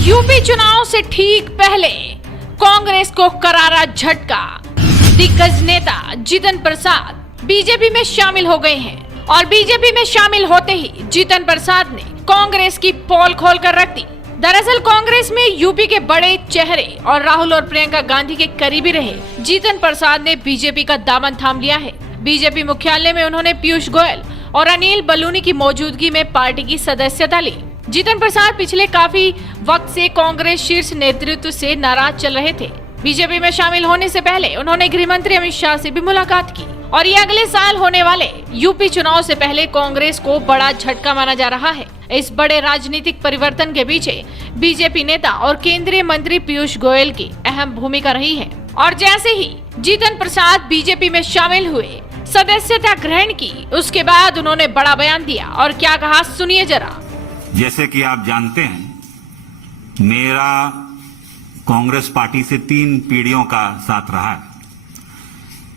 UP चुनाव से ठीक पहले कांग्रेस को करारा झटका। दिग्गज नेता जीतन प्रसाद बीजेपी में शामिल हो गए हैं और बीजेपी में शामिल होते ही जीतन प्रसाद ने कांग्रेस की पोल खोलकर रख दी। दरअसल कांग्रेस में यूपी के बड़े चेहरे और राहुल और प्रियंका गांधी के करीबी रहे जीतन प्रसाद ने बीजेपी का दामन थाम लिया है। बीजेपी मुख्यालय में उन्होंने पीयूष गोयल और अनिल बलूनी की मौजूदगी में पार्टी की सदस्यता ली। जीतन प्रसाद पिछले काफी वक्त से कांग्रेस शीर्ष नेतृत्व से नाराज चल रहे थे। बीजेपी में शामिल होने से पहले उन्होंने गृह मंत्री अमित शाह से भी मुलाकात की और ये अगले साल होने वाले यूपी चुनाव से पहले कांग्रेस को बड़ा झटका माना जा रहा है। इस बड़े राजनीतिक परिवर्तन के पीछे बीजेपी नेता और केंद्रीय मंत्री पीयूष गोयल की अहम भूमिका रही है। और जैसे ही जीतन प्रसाद बीजेपी में शामिल हुए, सदस्यता ग्रहण की, उसके बाद उन्होंने बड़ा बयान दिया और क्या कहा, सुनिए जरा। जैसे कि आप जानते हैं, मेरा कांग्रेस पार्टी से 3 पीढ़ियों का साथ रहा है।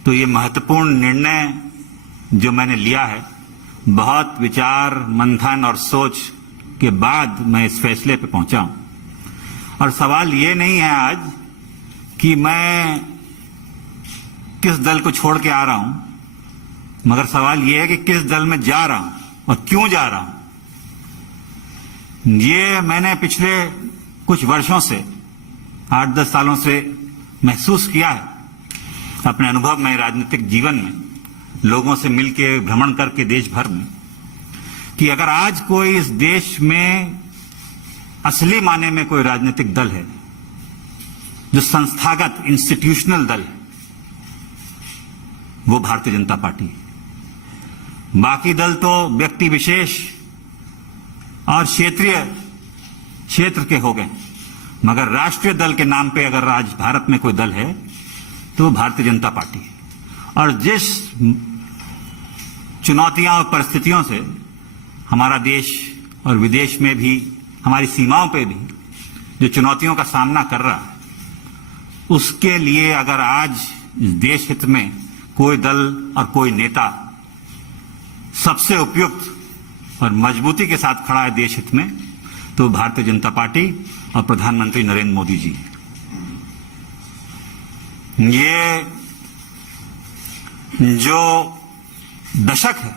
तो ये महत्वपूर्ण निर्णय जो मैंने लिया है, बहुत विचार मंथन और सोच के बाद मैं इस फैसले पे पहुंचा हूं। और सवाल ये नहीं है आज कि मैं किस दल को छोड़ के आ रहा हूं, मगर सवाल ये है कि किस दल में जा रहा हूं और क्यों जा रहा हूं। ये मैंने पिछले कुछ वर्षों से 8-10 सालों से महसूस किया है अपने अनुभव में, राजनीतिक जीवन में, लोगों से मिलकर भ्रमण करके देश भर में, कि अगर आज कोई इस देश में असली माने में कोई राजनीतिक दल है जो संस्थागत इंस्टीट्यूशनल दल है, वो भारतीय जनता पार्टी है। बाकी दल तो व्यक्ति विशेष और क्षेत्र के हो गए, मगर राष्ट्रीय दल के नाम पे अगर आज भारत में कोई दल है तो भारतीय जनता पार्टी है। और जिस चुनौतियां और परिस्थितियों से हमारा देश और विदेश में भी, हमारी सीमाओं पे भी जो चुनौतियों का सामना कर रहा है, उसके लिए अगर आज इस देश हित में कोई दल और कोई नेता सबसे उपयुक्त और मजबूती के साथ खड़ा है देश हित में, तो भारतीय जनता पार्टी और प्रधानमंत्री नरेंद्र मोदी जी। ये जो दशक है,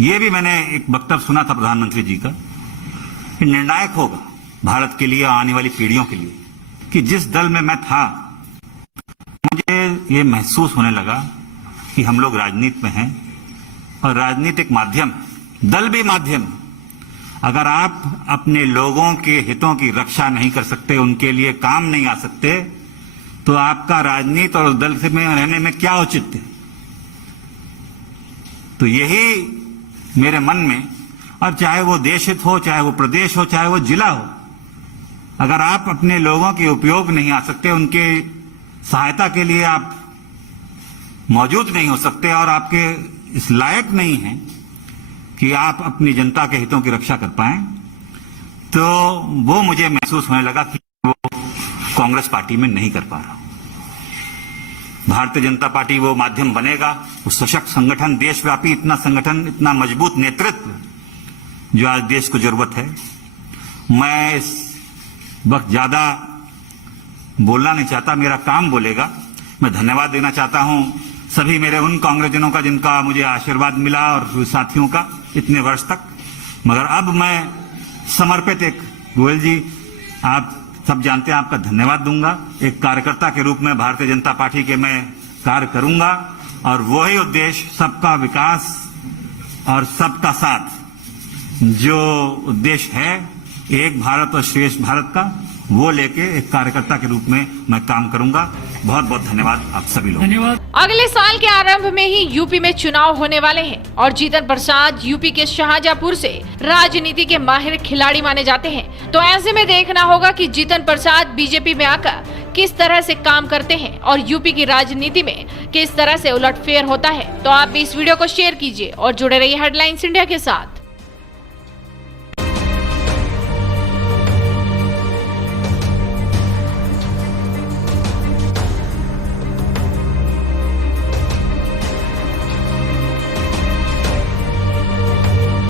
ये भी मैंने एक वक्तव्य सुना था प्रधानमंत्री जी का, कि निर्णायक होगा भारत के लिए, आने वाली पीढ़ियों के लिए। कि जिस दल में मैं था, मुझे ये महसूस होने लगा कि हम लोग राजनीति में हैं और राजनीतिक माध्यम, दल भी माध्यम। अगर आप अपने लोगों के हितों की रक्षा नहीं कर सकते, उनके लिए काम नहीं आ सकते, तो आपका राजनीति और दल से में रहने में क्या औचित्य है। तो यही मेरे मन में, और चाहे वो देश हित हो, चाहे वो प्रदेश हो, चाहे वो जिला हो, अगर आप अपने लोगों के उपयोग नहीं आ सकते, उनके सहायता के लिए आप मौजूद नहीं हो सकते और आपके इस लायक नहीं हैं कि आप अपनी जनता के हितों की रक्षा कर पाएं, तो वो मुझे महसूस होने लगा कि वो कांग्रेस पार्टी में नहीं कर पा रहा। भारतीय जनता पार्टी वो माध्यम बनेगा, वो सशक्त संगठन, देशव्यापी इतना संगठन, इतना मजबूत नेतृत्व जो आज देश को जरूरत है। मैं इस वक्त ज्यादा बोलना नहीं चाहता, मेरा काम बोलेगा। मैं धन्यवाद देना चाहता हूं सभी मेरे उन कांग्रेसजनों का जिनका मुझे आशीर्वाद मिला और साथियों का इतने वर्ष तक। मगर अब मैं समर्पित एक, गोयल जी आप सब जानते हैं, आपका धन्यवाद दूंगा। एक कार्यकर्ता के रूप में भारतीय जनता पार्टी के मैं कार्य करूंगा और वही उद्देश्य, सबका विकास और सबका साथ, जो उद्देश्य है एक भारत और श्रेष्ठ भारत का, वो लेके एक कार्यकर्ता के रूप में मैं काम करूंगा। बहुत बहुत धन्यवाद आप सभी लोग। धन्यवाद। अगले साल के आरंभ में ही यूपी में चुनाव होने वाले हैं और जीतन प्रसाद यूपी के शाहजहांपुर से राजनीति के माहिर खिलाड़ी माने जाते हैं। तो ऐसे में देखना होगा कि जीतन प्रसाद बीजेपी में आकर किस तरह से काम करते हैं और यूपी की राजनीति में किस तरह से उलटफेर होता है। तो आप इस वीडियो को शेयर कीजिए और जुड़े रहिए हेडलाइंस इंडिया के साथ।